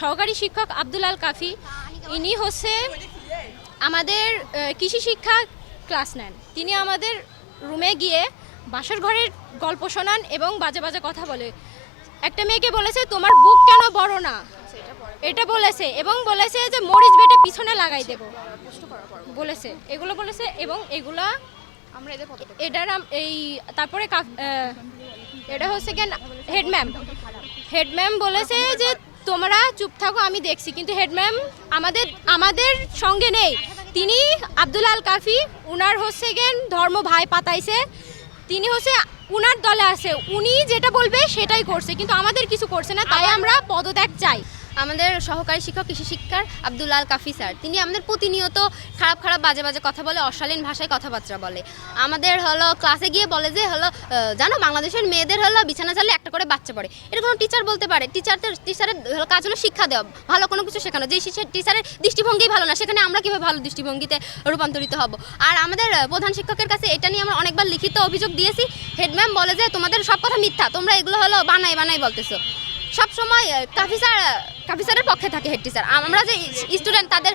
সহকারী শিক্ষক আব্দুল আল কাফি ইনি হচ্ছে আমাদের কৃষি শিক্ষা ক্লাস নেন। তিনি আমাদের রুমে গিয়ে বাসর ঘরের গল্প শোনান এবং বাজে বাজে কথা বলে। একটা মেয়েকে বলেছে তোমার বুক কেন বড় না? এটা বলেছে এবং বলেছে যে মরিচ বেটে পিছনে লাগাই দেব। বলেছে। এগুলো বলেছে এবং এগুলা আমরা এটার এই তারপরে এটা হচ্ছে কেন? হেড ম্যাম হেড ম্যাম বলেছে যে তোমরা চুপ থাকো আমি দেখছি। কিন্তু হেড ম্যাম আমাদের আমাদের সঙ্গে নেই। তিনি আব্দুল আল কাফি উনার হচ্ছে গেন ধর্ম ভাই পাতাইছে। তিনি হচ্ছে উনার দলে আছে। উনি যেটা বলবে সেটাই করছে কিন্তু আমাদের কিছু করছে না তাই আমরা পদত্যাগ চাই। আমাদের সহকারী শিক্ষক কৃষি শিক্ষার আব্দুল আল কাফি স্যার। তিনি আমাদের প্রতিনিয়ত খারাপ খারাপ বাজে বাজে কথা বলে, অশালীন ভাষায় কথাবার্তা বলে। আমাদের হলো ক্লাসে গিয়ে বলে যে হলো জানো বাংলাদেশের মেয়েদের হলো বিছানা চালে একটা করে বাচ্চা পড়ে। এটা কোনো টিচার বলতে পারে? টিচারদের টিচারের কাজ হলো শিক্ষা দেওয়া, ভালো কোনো কিছু শেখানো। যে টিচারের দৃষ্টিভঙ্গি ভালো না, সেখানে আমরা কীভাবে ভালো দৃষ্টিভঙ্গিতে রূপান্তরিত হব? আর আমাদের প্রধান শিক্ষকের কাছে এটা নিয়ে আমরা অনেকবার লিখিত অভিযোগ দিয়েছি। হেড ম্যাম বলে যে তোমাদের সব কথা মিথ্যা, তোমরা এগুলো হলো বানাই বানাই বলতেছো। সব সময় কাফি স্যার কাফি স্যারের পক্ষে থাকে হেড টিচার আমরা যে স্টুডেন্ট, তাদের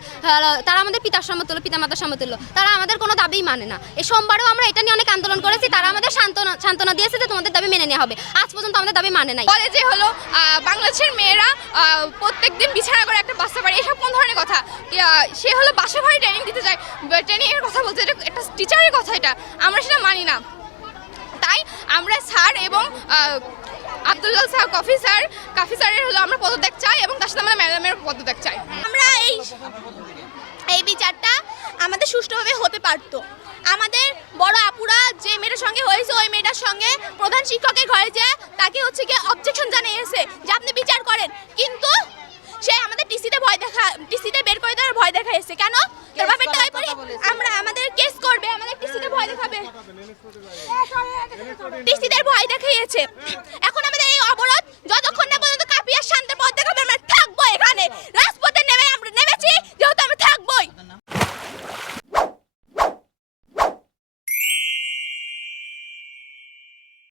তারা আমাদের পিতার সমতুল্য পিতা মাতার সমতুল্য। তারা আমাদের কোনো দাবিই মানে না। এই সোমবারেও আমরা এটা নিয়ে অনেক আন্দোলন করেছি, তারা আমাদের সান্ত্বনা সান্ত্বনা দিয়েছে যে তোমাদের দাবি মেনে নেওয়া হবে। আজ পর্যন্ত আমাদের দাবি মানে নাই। কলেজে হলো বাংলাদেশের মেয়েরা প্রত্যেক দিন বিছানা করে একটা বাচ্চা পারে এসব কোন ধরনের কথা? সে হলো বাসা ভাড়ি ট্রেনিং দিতে যায়। ট্রেনিং এর কথা বলছে, এটা একটা টিচারের কথা এটা। আমরা সেটা মানি না। তাই আমরা স্যার এবং আব্দুল্লাহ স্যার কফি স্যার। কাফি স্যারের হলো আমরা পদত্যাগ চাই এবং তার সাথে আমরা ম্যাডামের পদত্যাগ চাই। আমরা এই এই বিচারটা আমাদের সুষ্ঠুভাবে হতে পারত। আমাদের বড় আপুরা যে মেয়েটার সঙ্গে হয়েছে ওই মেয়েটার সঙ্গে প্রধান শিক্ষকের ঘরে যে তাকে হচ্ছে গিয়ে অবজেকশন জানিয়েছে যে আপনি বিচার করেন। কিন্তু সে আমাদের টিসিতে ভয় দেখা টিসিতে বের করে দেওয়ার ভয় দেখাইছে। কেন? তোর বাপের টাকায় পড়ে আমরা আমাদের কেস করবে আমাদের টিসিতে ভয় দেখাবে। টিসিদের ভয় দেখাইয়েছে।